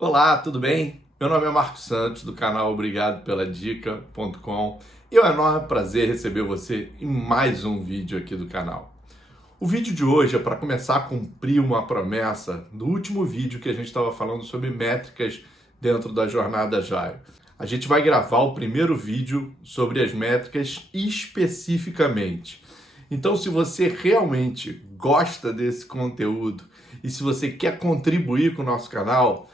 Olá, tudo bem? Meu nome é Marcos Santos, do canal Obrigado pela Dica.com, e é um enorme prazer receber você em mais um vídeo aqui do canal. O vídeo de hoje é para começar a cumprir uma promessa do último vídeo que a gente estava falando sobre métricas dentro da jornada Agile. A gente vai gravar o primeiro vídeo sobre as métricas especificamente. Então, se você realmente gosta desse conteúdo e se você quer contribuir com o nosso canal,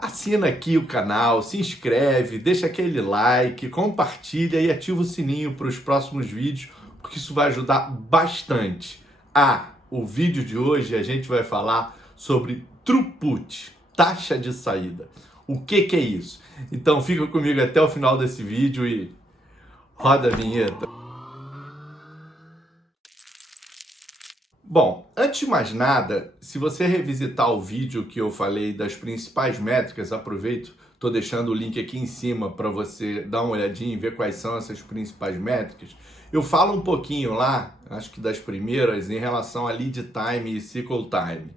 assina aqui o canal, se inscreve, deixa aquele like, compartilha e ativa o sininho para os próximos vídeos, porque isso vai ajudar bastante. O vídeo de hoje a gente vai falar sobre throughput, taxa de saída. O que é isso? Então fica comigo até o final desse vídeo e roda a vinheta. Bom, antes de mais nada, se você revisitar o vídeo que eu falei das principais métricas, aproveito, estou deixando o link aqui em cima para você dar uma olhadinha e ver quais são essas principais métricas. Eu falo um pouquinho lá, acho que das primeiras, em relação a lead time e cycle time.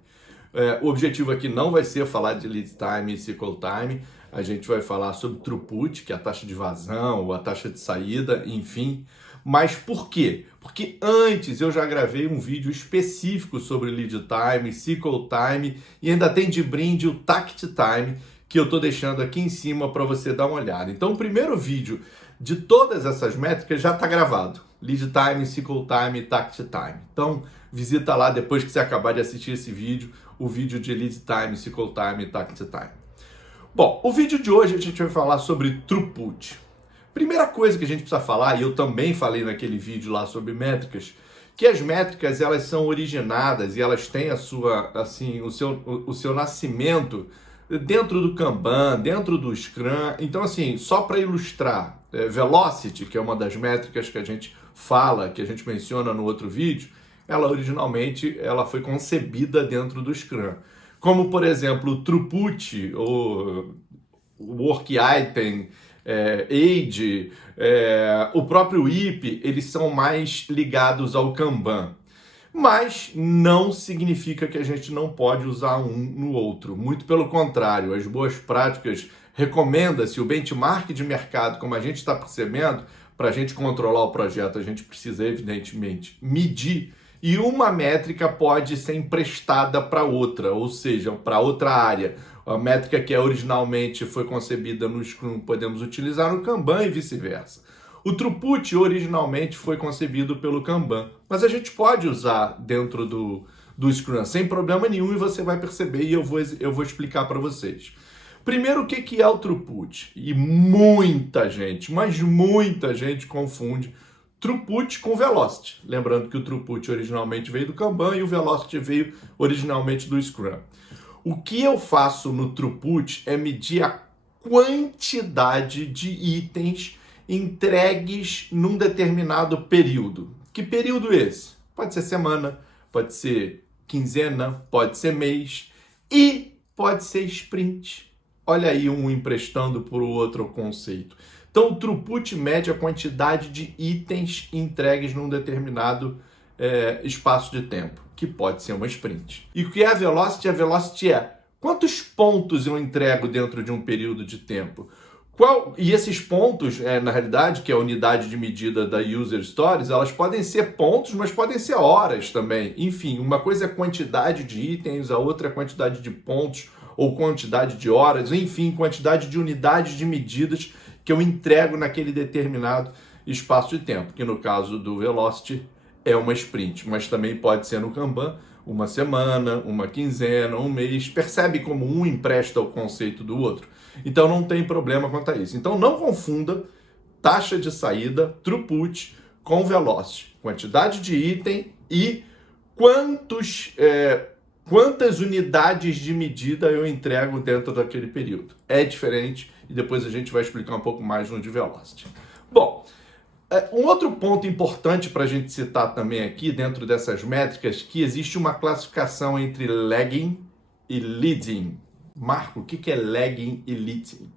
O objetivo aqui não vai ser falar de lead time e cycle time, a gente vai falar sobre throughput, que é a taxa de vazão, ou a taxa de saída, enfim. Mas por quê? Porque antes eu já gravei um vídeo específico sobre lead time, cycle time e ainda tem de brinde o takt time, que eu estou deixando aqui em cima para você dar uma olhada. Então o primeiro vídeo de todas essas métricas já está gravado. Lead time, cycle time e takt time. Então visita lá depois que você acabar de assistir esse vídeo, o vídeo de lead time, cycle time e takt time. Bom, o vídeo de hoje a gente vai falar sobre throughput. Primeira coisa que a gente precisa falar, e eu também falei naquele vídeo lá sobre métricas, que as métricas elas são originadas e elas têm a sua, assim, o seu nascimento dentro do Kanban, dentro do Scrum. Então, assim, só para ilustrar, Velocity, que é uma das métricas que a gente fala, que a gente menciona no outro vídeo, ela originalmente ela foi concebida dentro do Scrum. Como, por exemplo, o throughput, o work item, age, o próprio IP, eles são mais ligados ao Kanban. Mas não significa que a gente não pode usar um no outro. Muito pelo contrário, as boas práticas recomenda-se o benchmark de mercado, como a gente está percebendo, para a gente controlar o projeto, a gente precisa, evidentemente, medir. E uma métrica pode ser emprestada para outra, ou seja, para outra área. A métrica que originalmente foi concebida no Scrum podemos utilizar no Kanban e vice-versa. O throughput originalmente foi concebido pelo Kanban, mas a gente pode usar dentro do Scrum sem problema nenhum e você vai perceber e eu vou explicar para vocês. Primeiro, o que é o throughput? E muita gente, mas muita gente confunde throughput com velocity. Lembrando que o throughput originalmente veio do Kanban e o velocity veio originalmente do Scrum. O que eu faço no throughput é medir a quantidade de itens entregues num determinado período. Que período esse? Pode ser semana, pode ser quinzena, pode ser mês e pode ser sprint. Olha aí um emprestando para o outro conceito. Então, o throughput mede a quantidade de itens entregues num determinado espaço de tempo, que pode ser uma sprint. E o que é a velocity? A velocity é quantos pontos eu entrego dentro de um período de tempo. E esses pontos, na realidade, que é a unidade de medida da User Stories, elas podem ser pontos, mas podem ser horas também. Enfim, uma coisa é quantidade de itens, a outra é quantidade de pontos ou quantidade de horas, enfim, quantidade de unidades de medidas que eu entrego naquele determinado espaço de tempo, que no caso do Velocity é uma sprint, mas também pode ser no Kanban uma semana, uma quinzena, um mês. Percebe como um empresta o conceito do outro? Então não tem problema quanto a isso. Então não confunda taxa de saída, throughput, com velocity. Quantidade de item e quantas unidades de medida eu entrego dentro daquele período. É diferente e depois a gente vai explicar um pouco mais no de velocity. Bom, um outro ponto importante para a gente citar também aqui dentro dessas métricas, que existe uma classificação entre lagging e leading. Marco, o que é lagging e leading?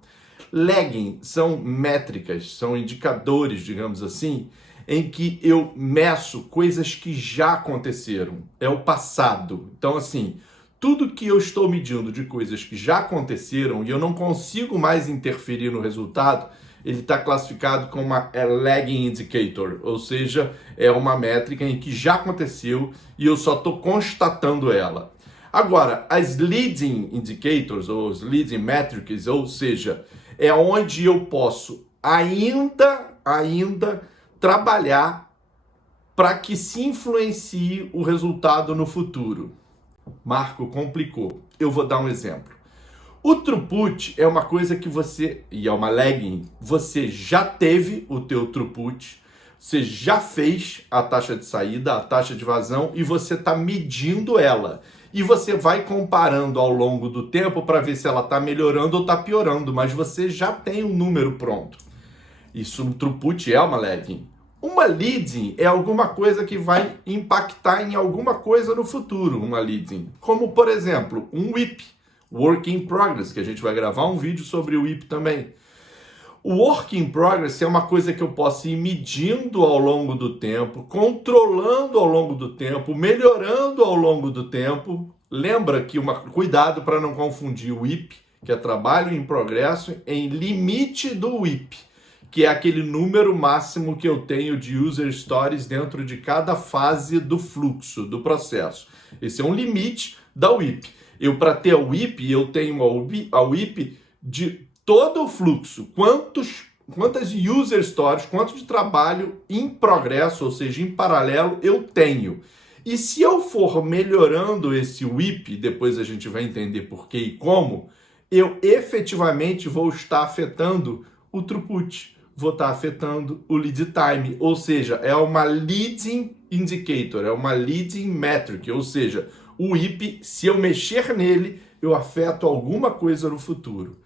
Lagging são métricas, são indicadores, digamos assim, em que eu meço coisas que já aconteceram, é o passado. Então, assim, Tudo que eu estou medindo de coisas que já aconteceram e eu não consigo mais interferir no resultado, ele está classificado como uma lagging indicator, ou seja, é uma métrica em que já aconteceu e eu só estou constatando ela. Agora, as leading indicators, ou os leading metrics, ou seja, é onde eu posso ainda trabalhar para que se influencie o resultado no futuro. Marco, complicou. Eu vou dar um exemplo. O throughput é uma coisa que você, e é uma lagging, você já teve o teu throughput, você já fez a taxa de saída, a taxa de vazão, e você está medindo ela. E você vai comparando ao longo do tempo para ver se ela está melhorando ou está piorando, mas você já tem um número pronto. Isso, um throughput é uma lagging. Uma leading é alguma coisa que vai impactar em alguma coisa no futuro, uma leading. Como, por exemplo, um WIP, Work in Progress, que a gente vai gravar um vídeo sobre o WIP também. O Work in Progress é uma coisa que eu posso ir medindo ao longo do tempo, controlando ao longo do tempo, melhorando ao longo do tempo. Lembra que cuidado para não confundir o WIP, que é trabalho em progresso, em limite do WIP, que é aquele número máximo que eu tenho de user stories dentro de cada fase do fluxo, do processo. Esse é um limite da WIP. Para ter a WIP, eu tenho a WIP de todo o fluxo. Quantas user stories, quanto de trabalho em progresso, ou seja, em paralelo, eu tenho. E se eu for melhorando esse WIP, depois a gente vai entender por que e como, eu efetivamente vou estar afetando o throughput, vou estar afetando o lead time, ou seja, é uma leading indicator, é uma leading metric, ou seja, o WIP, se eu mexer nele, eu afeto alguma coisa no futuro.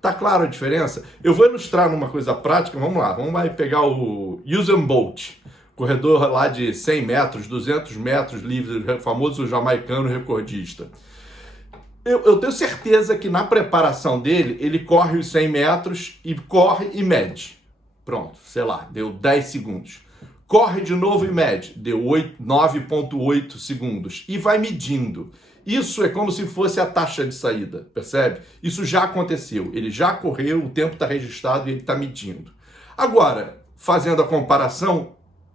Tá claro a diferença? Eu vou ilustrar numa coisa prática, vamos lá pegar o Usain Bolt, corredor lá de 100 metros, 200 metros livre, famoso jamaicano recordista. Eu tenho certeza que na preparação dele, ele corre os 100 metros e corre e mede. Pronto, sei lá, deu 10 segundos. Corre de novo e mede, deu 9,8 segundos. E vai medindo. Isso é como se fosse a taxa de saída, percebe? Isso já aconteceu, ele já correu, o tempo está registrado e ele está medindo. Agora, fazendo a comparação,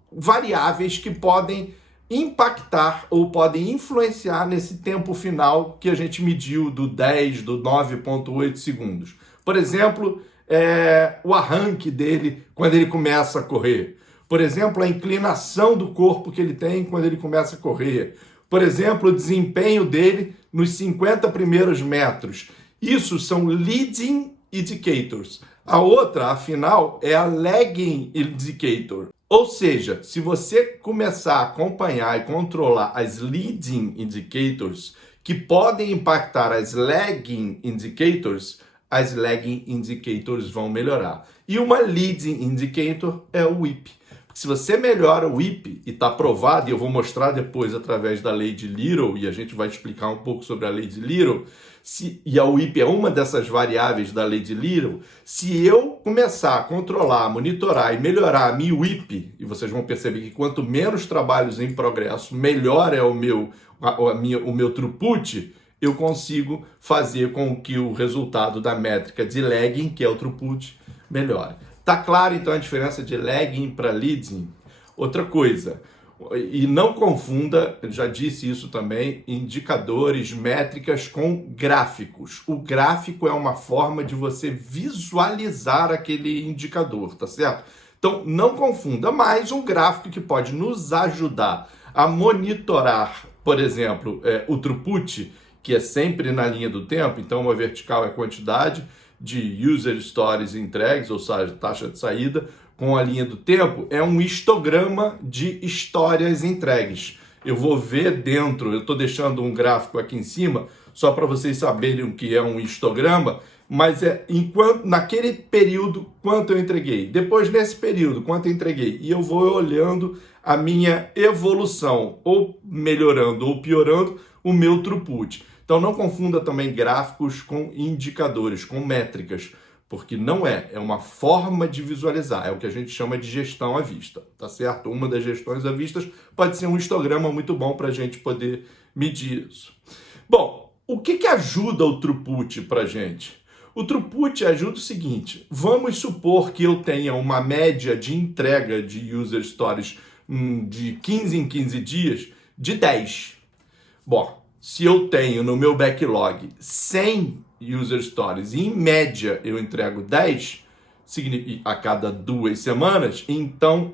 variáveis que podem impactar ou podem influenciar nesse tempo final que a gente mediu do 10, do 9,8 segundos. Por exemplo, o arranque dele quando ele começa a correr. Por exemplo, a inclinação do corpo que ele tem quando ele começa a correr. Por exemplo, o desempenho dele nos 50 primeiros metros. Isso são leading indicators. A outra, afinal, é a lagging indicator. Ou seja, se você começar a acompanhar e controlar as leading indicators que podem impactar as lagging indicators vão melhorar. E uma leading indicator é o WIP. Se você melhora o WIP, e está provado, e eu vou mostrar depois através da lei de Little, e a gente vai explicar um pouco sobre a lei de Little, e a WIP é uma dessas variáveis da lei de Little, se eu começar a controlar, monitorar e melhorar a minha WIP, e vocês vão perceber que quanto menos trabalhos em progresso, melhor é o meu throughput, eu consigo fazer com que o resultado da métrica de lagging, que é o throughput, melhore. Tá claro, então, a diferença de lagging para leading? Outra coisa, e não confunda, já disse isso também, indicadores, métricas com gráficos. O gráfico é uma forma de você visualizar aquele indicador, tá certo? Então, não confunda, mas um gráfico que pode nos ajudar a monitorar, por exemplo, o throughput, que é sempre na linha do tempo, então uma vertical é a quantidade de user stories entregues, ou seja, taxa de saída, com a linha do tempo, é um histograma de histórias entregues. Eu vou ver dentro, eu estou deixando um gráfico aqui em cima, só para vocês saberem o que é um histograma, mas naquele período, quanto eu entreguei. Depois, nesse período, quanto eu entreguei. E eu vou olhando a minha evolução, ou melhorando ou piorando o meu throughput. Então não confunda também gráficos com indicadores, com métricas, porque não é uma forma de visualizar, é o que a gente chama de gestão à vista, tá certo? Uma das gestões à vista pode ser um histograma muito bom para a gente poder medir isso. Bom, o que ajuda o throughput para gente? O throughput ajuda o seguinte: vamos supor que eu tenha uma média de entrega de user stories de 15 em 15 dias de 10. Bom, se eu tenho no meu backlog 100 user stories e em média eu entrego 10 a cada 2 semanas, então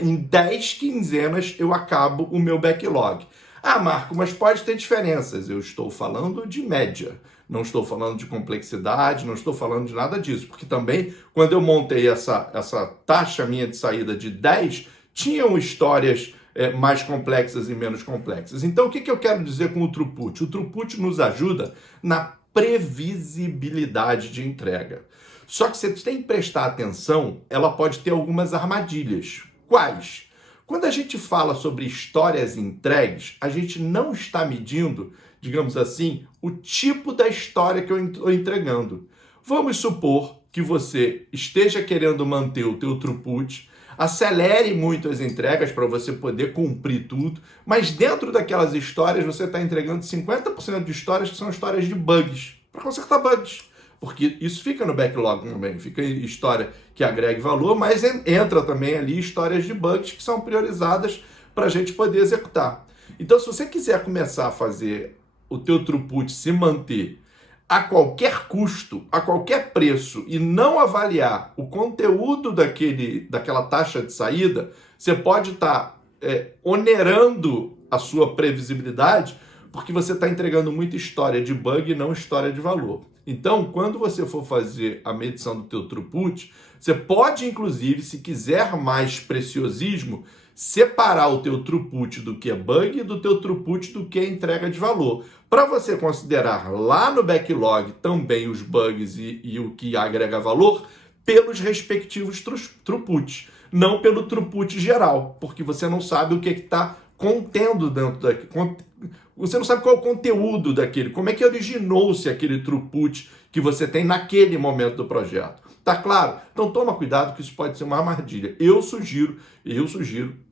em 10 quinzenas eu acabo o meu backlog. Ah, Marco, mas pode ter diferenças. Eu estou falando de média. Não estou falando de complexidade, não estou falando de nada disso. Porque também, quando eu montei essa taxa minha de saída de 10, tinham histórias mais complexas e menos complexas. Então, o que eu quero dizer com o throughput? O throughput nos ajuda na previsibilidade de entrega. Só que você tem que prestar atenção, ela pode ter algumas armadilhas. Quais? Quando a gente fala sobre histórias entregues, a gente não está medindo, digamos assim, o tipo da história que eu estou entregando. Vamos supor que você esteja querendo manter o teu throughput, acelere muito as entregas para você poder cumprir tudo, mas dentro daquelas histórias você está entregando 50% de histórias que são histórias de bugs, para consertar bugs. Porque isso fica no backlog também, fica história que agregue valor, mas entra também ali histórias de bugs que são priorizadas para a gente poder executar. Então, se você quiser começar a fazer o teu throughput se manter a qualquer custo, a qualquer preço, e não avaliar o conteúdo daquela taxa de saída, você pode estar onerando a sua previsibilidade, porque você está entregando muita história de bug e não história de valor. Então, quando você for fazer a medição do teu throughput, você pode, inclusive, se quiser mais preciosismo, separar o teu throughput do que é bug e do teu throughput do que é entrega de valor, para você considerar lá no backlog também os bugs e o que agrega valor pelos respectivos throughputs, não pelo throughput geral, porque você não sabe o que está contendo dentro daqui. Você não sabe qual é o conteúdo daquele, como é que originou-se aquele throughput que você tem naquele momento do projeto. Tá claro? Então toma cuidado que isso pode ser uma armadilha. Eu sugiro,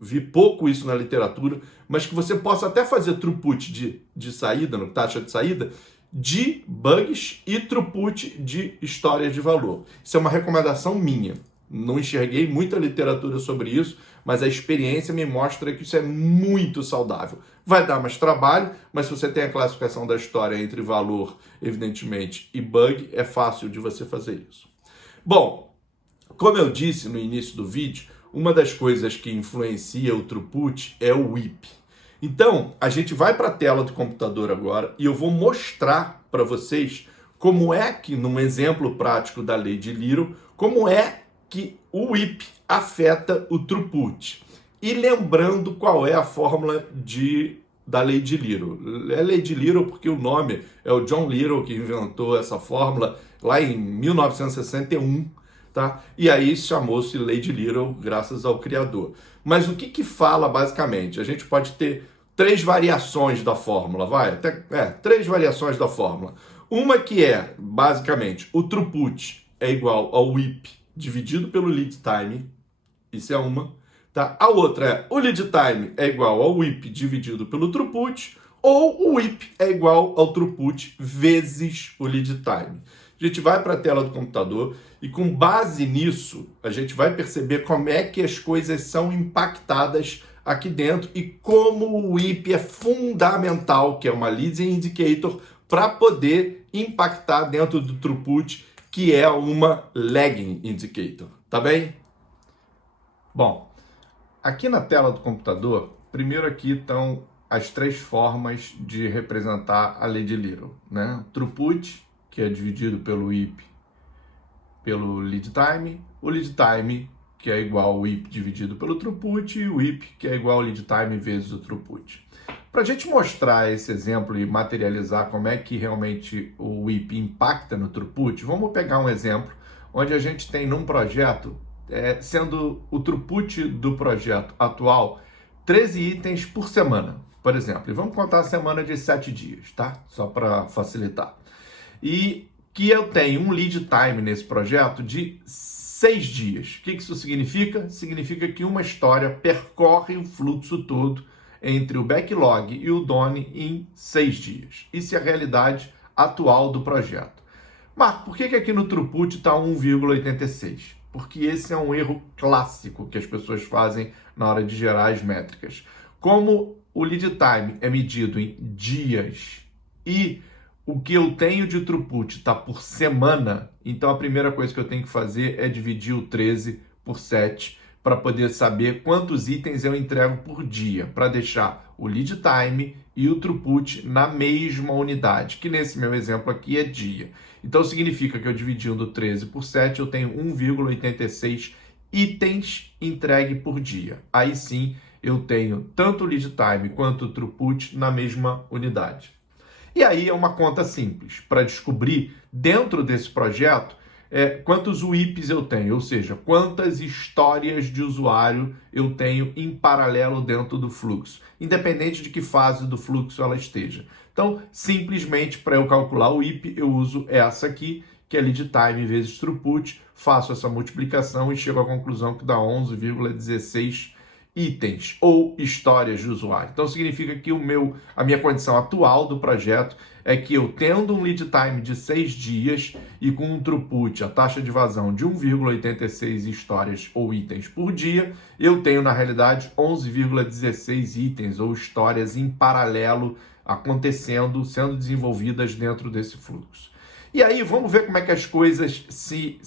vi pouco isso na literatura, mas que você possa até fazer throughput de saída, no taxa de saída, de bugs e throughput de histórias de valor. Isso é uma recomendação minha. Não enxerguei muita literatura sobre isso, mas a experiência me mostra que isso é muito saudável. Vai dar mais trabalho, mas se você tem a classificação da história entre valor, evidentemente, e bug, é fácil de você fazer isso. Bom, como eu disse no início do vídeo, uma das coisas que influencia o throughput é o WIP. Então, a gente vai para a tela do computador agora e eu vou mostrar para vocês como é que, num exemplo prático da lei de Little, como é que o WIP afeta o throughput. E lembrando qual é a fórmula da lei de Little. É lei de Little porque o nome é o John Little que inventou essa fórmula lá em 1961, tá? E aí chamou-se lei de Little graças ao criador. Mas o que fala basicamente? A gente pode ter 3 variações da fórmula, vai? 3 variações da fórmula. Uma que é, basicamente, o throughput é igual ao WIP dividido pelo lead time, isso é uma, tá? A outra é o lead time é igual ao WIP dividido pelo throughput, ou o WIP é igual ao throughput vezes o lead time. A gente vai para a tela do computador e com base nisso, a gente vai perceber como é que as coisas são impactadas aqui dentro e como o WIP é fundamental, que é uma leading indicator, para poder impactar dentro do throughput, que é uma lagging indicator, tá bem? Bom, aqui na tela do computador, primeiro aqui estão as 3 formas de representar a lei de Little, né? Throughput, que é dividido pelo WIP pelo lead time, o lead time, que é igual ao WIP dividido pelo throughput, e o WIP, que é igual ao lead time vezes o throughput. Para a gente mostrar esse exemplo e materializar como é que realmente o WIP impacta no throughput, vamos pegar um exemplo onde a gente tem num projeto, sendo o throughput do projeto atual 13 itens por semana, por exemplo. E vamos contar a semana de 7 dias, tá? Só para facilitar. E que eu tenho um lead time nesse projeto de 6 dias. O que isso significa? Significa que uma história percorre o fluxo todo entre o backlog e o Done em 6 dias. Isso é a realidade atual do projeto. Marco, por que aqui no throughput está 1,86? Porque esse é um erro clássico que as pessoas fazem na hora de gerar as métricas. Como o lead time é medido em dias e o que eu tenho de throughput está por semana, então a primeira coisa que eu tenho que fazer é dividir o 13 por 7 para poder saber quantos itens eu entrego por dia, para deixar o lead time e o throughput na mesma unidade, que nesse meu exemplo aqui é dia. Então significa que eu dividindo 13 por 7, eu tenho 1,86 itens entregue por dia. Aí sim, eu tenho tanto o lead time quanto o throughput na mesma unidade. E aí é uma conta simples para descobrir, dentro desse projeto, quantos WIPs eu tenho, ou seja, quantas histórias de usuário eu tenho em paralelo dentro do fluxo, independente de que fase do fluxo ela esteja. Então, simplesmente, para eu calcular o WIP, eu uso essa aqui, que é lead time vezes throughput, faço essa multiplicação e chego à conclusão que dá 11,16 itens ou histórias de usuário. Então significa que a minha condição atual do projeto é que eu tendo um lead time de 6 dias e com um throughput, a taxa de vazão de 1,86 histórias ou itens por dia, eu tenho na realidade 11,16 itens ou histórias em paralelo acontecendo, sendo desenvolvidas dentro desse fluxo. E aí, vamos ver como é que as coisas se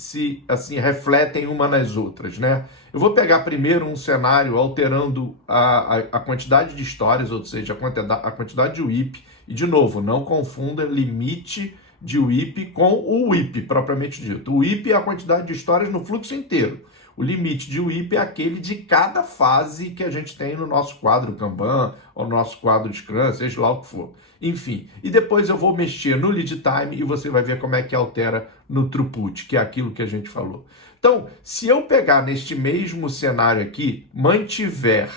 refletem uma nas outras, né? Eu vou pegar primeiro um cenário alterando a quantidade de histórias, ou seja, a quantidade de WIP. E, de novo, não confunda limite de WIP com o WIP, propriamente dito. O WIP é a quantidade de histórias no fluxo inteiro. O limite de WIP é aquele de cada fase que a gente tem no nosso quadro Kanban, ou no nosso quadro Scrum, seja lá o que for. Enfim, e depois eu vou mexer no lead time e você vai ver como é que altera no throughput, que é aquilo que a gente falou. Então, se eu pegar neste mesmo cenário aqui, mantiver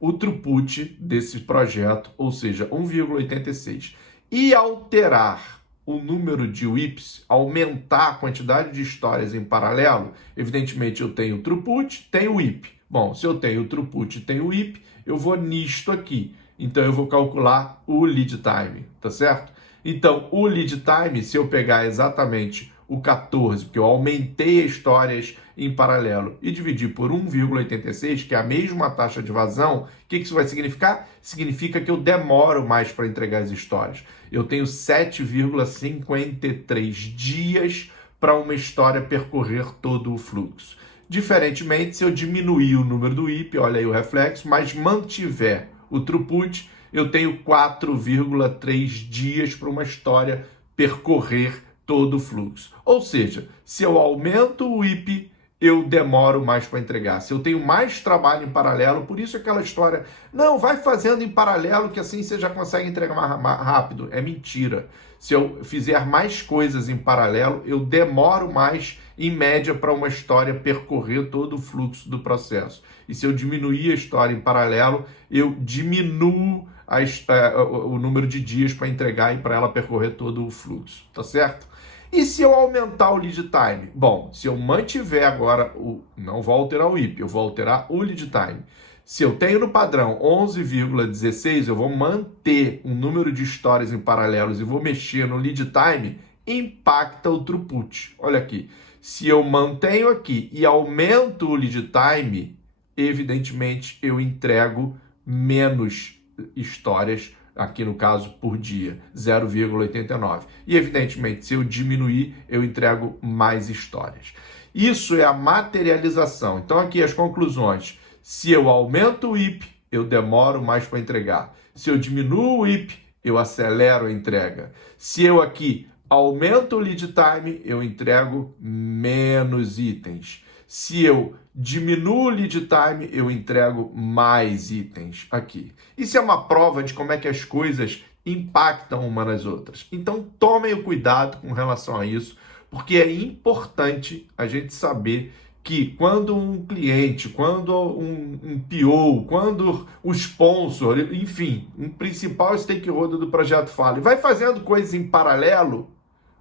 o throughput desse projeto, ou seja, 1,86, e alterar o número de WIPs, aumentar a quantidade de histórias em paralelo, evidentemente eu tenho throughput, tenho WIP. Bom, se eu tenho throughput e tenho WIP, eu vou nisto aqui. Então eu vou calcular o lead time, tá certo? Então o lead time, se eu pegar exatamente o 14, porque eu aumentei histórias em paralelo, e dividir por 1,86, que é a mesma taxa de vazão, o que isso vai significar? Significa que eu demoro mais para entregar as histórias. Eu tenho 7,53 dias para uma história percorrer todo o fluxo. Diferentemente, se eu diminuir o número do WIP, olha aí o reflexo, mas mantiver o throughput, eu tenho 4,3 dias para uma história percorrer todo o fluxo. Ou seja, se eu aumento o WIP, eu demoro mais para entregar. Se eu tenho mais trabalho em paralelo, por isso aquela história, não, vai fazendo em paralelo que assim você já consegue entregar mais rápido. É mentira. Se eu fizer mais coisas em paralelo, eu demoro mais, em média, para uma história percorrer todo o fluxo do processo. E se eu diminuir a história em paralelo, eu diminuo o número de dias para entregar e para ela percorrer todo o fluxo, tá certo? E se eu aumentar o lead time? Bom, se eu mantiver agora, não vou alterar o WIP, eu vou alterar o lead time. Se eu tenho no padrão 11,16, eu vou manter um número de histórias em paralelos e vou mexer no lead time, impacta o throughput. Olha aqui, se eu mantenho aqui e aumento o lead time, evidentemente eu entrego menos histórias, aqui no caso por dia, 0,89. E evidentemente, se eu diminuir, eu entrego mais histórias. Isso é a materialização. Então aqui as conclusões. Se eu aumento o WIP, eu demoro mais para entregar. Se eu diminuo o WIP, eu acelero a entrega. Se eu aqui aumento o lead time, eu entrego menos itens. Se eu diminuo o lead time, eu entrego mais itens aqui. Isso é uma prova de como é que as coisas impactam uma nas outras. Então, tomem o cuidado com relação a isso, porque é importante a gente saber que quando um cliente, quando um PO, quando o sponsor, enfim, um principal stakeholder do projeto fala e vai fazendo coisas em paralelo,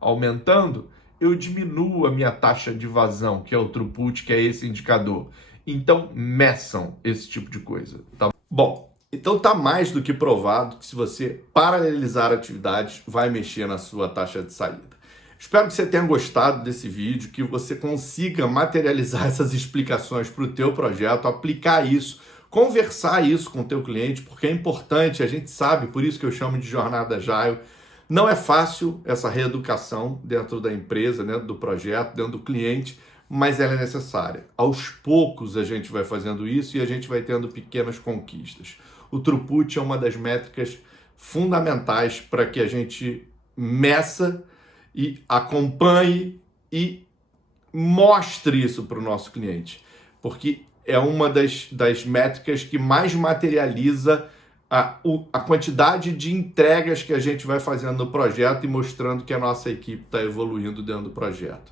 aumentando, eu diminuo a minha taxa de vazão, que é o throughput, que é esse indicador. Então, meçam esse tipo de coisa. Tá? Bom, Então está mais do que provado que se você paralelizar atividades, vai mexer na sua taxa de saída. Espero que você tenha gostado desse vídeo, que você consiga materializar essas explicações para o teu projeto, aplicar isso, conversar isso com o teu cliente, porque é importante, a gente sabe, por isso que eu chamo de jornada Agile. Não é fácil essa reeducação dentro da empresa, dentro do projeto, dentro do cliente, mas ela é necessária. Aos poucos a gente vai fazendo isso e a gente vai tendo pequenas conquistas. O throughput é uma das métricas fundamentais para que a gente meça e acompanhe e mostre isso para o nosso cliente, porque é uma das métricas que mais materializa a quantidade de entregas que a gente vai fazendo no projeto e mostrando que a nossa equipe está evoluindo dentro do projeto.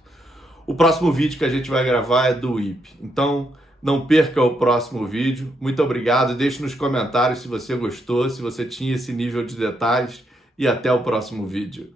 O próximo vídeo que a gente vai gravar é do WIP, então não perca o próximo vídeo. Muito obrigado, deixe nos comentários se você gostou, se você tinha esse nível de detalhes e até o próximo vídeo.